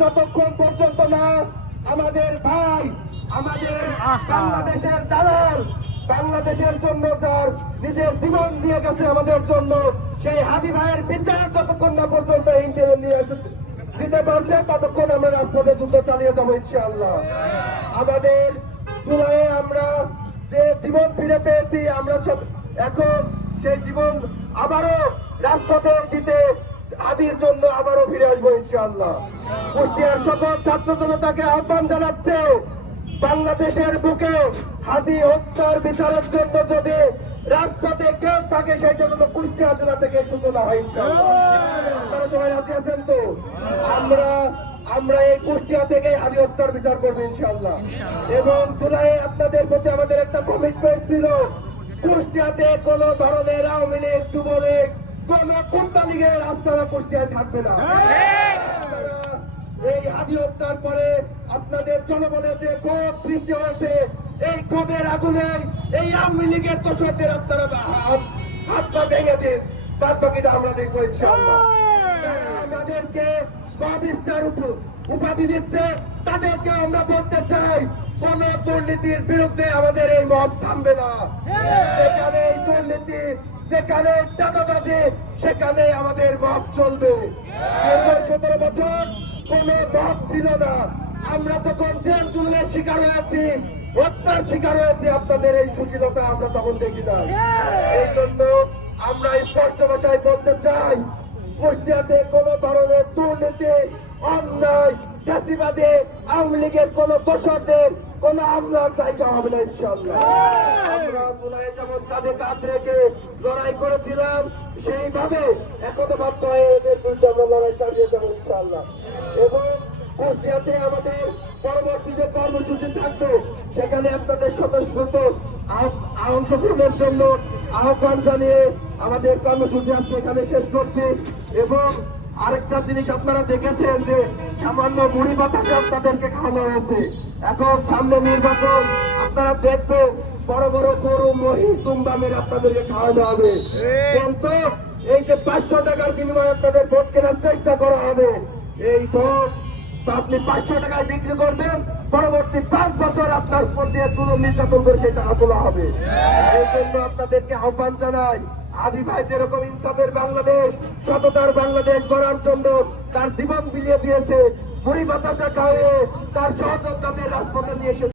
যতক্ষণ পর্যন্ত না আমাদের ভাই আমাদের বাংলাদেশের দালাল বাংলাদেশের জন্য যার নিজের জীবন দিয়ে গেছে আমাদের জন্য সেই হাজি ভাইয়ের বিচার যতক্ষণ না পর্যন্ত ইন্টারভিউ নিয়ে দিতে পারছে ততক্ষণ আমরা রাজপথে যুদ্ধ চালিয়ে যাব ইনশাআল্লাহ। আমাদের জুলাইয়ে আমরা যে জীবন ফিরে পেয়েছি আমরা সব এখন সেই জীবন আবারও রাজপথে দিতে আদির জন্য আবারও ফিরে আসব ইনশাআল্লাহ। কুষ্টিয়ার সকল ছাত্র জনতাকে আহ্বান জানাচ্ছে, বাংলাদেশের বুকে হাদি হত্যার বিচারের জন্য যদি রাজপথে কেউ থাকে সেটা যেন কুষ্টিয়া জেলা থেকে সূচনা হয়। আপনারা সবাই রাজি আছেন তো? আমরা আমরা এই কুষ্টিয়া থেকে হাদি হত্যার বিচার করব ইনশাআল্লাহ। এবং জুলাই আপনাদের প্রতি আমাদের একটা কমিটমেন্ট ছিল, কুষ্টিয়াতে কোন ধরনের আওয়ামী লীগ, যুবলীগ থাকবে না। এই হত্যার পরে আপনাদের যে এই আওয়ামী লীগের দোষরদের আপনারা হাত পা ভেঙে দিন। বাদ বাকিটা আমরা দেখব আমাদেরকে উপাধি দিচ্ছে তাদেরকে আমরা বলতে চাই কোন দুর্নীতির বিরুদ্ধে আমাদের এই মত থামবে না। সেখানে এই দুর্নীতি, যেখানে চাঁদাবাজি, সেখানে আমাদের মত চলবে। সতেরো বছর কোন মত ছিল না। আমরা যখন জেল জুলুমের শিকার হয়েছি, হত্যার শিকার হয়েছি, আপনাদের এই সুশীলতা আমরা তখন দেখি না এই জন্য আমরা স্পষ্ট ভাষায় বলতে চাই, কুষ্টিয়াতে কোন ধরনের দুর্নীতি, অন্যায়, ফ্যাসিবাদে, আওয়ামী লীগের কোন দোষরদের কোন আমলার জায়গা হবে না ইনশাল্লাহ আমরা জুলাই যেমন কাঁধে কাঁধ রেখে লড়াই করেছিলাম সেইভাবে হয়ে এদের বিরুদ্ধে আমরা লড়াই চালিয়ে যাব ইনশাল্লাহ এবং কুষ্টিয়াতে আমাদের পরবর্তী যে কর্মসূচি থাকবে সেখানে আপনাদের স্বতঃস্ফূর্ত অংশগ্রহণের জন্য আহ্বান জানিয়ে আমাদের কর্মসূচি আজকে এখানে শেষ করছি। এবং আরেকটা জিনিস আপনারা দেখেছেন যে সামান্য মুড়ি বাতাসে আপনাদেরকে খাওয়ানো হয়েছে। এখন সামনে নির্বাচন, আপনারা দেখবেন বড় বড় গরু, মহি, তুম্বা মেরে আপনাদেরকে খাওয়ানো হবে। কিন্তু এই যে পাঁচশো টাকার বিনিময়ে আপনাদের ভোট কেনার চেষ্টা করা হবে। এই ভোট আপনি পাঁচশো টাকায় বিক্রি করবেন, পরবর্তী পাঁচ বছর আপনার উপর দিয়ে তুলো নির্যাতন করে সেই টাকা তোলা হবে। এই জন্য আপনাদেরকে আহ্বান জানাই আদি ভাই যেরকম ইনসাফের বাংলাদেশ, সততার বাংলাদেশ গড়ার জন্য তার জীবন বিলিয়ে দিয়েছে, বুড়ি বাতাসা খাওয়ে তার সহযোদ্ধাদের রাজপথে নিয়ে এসে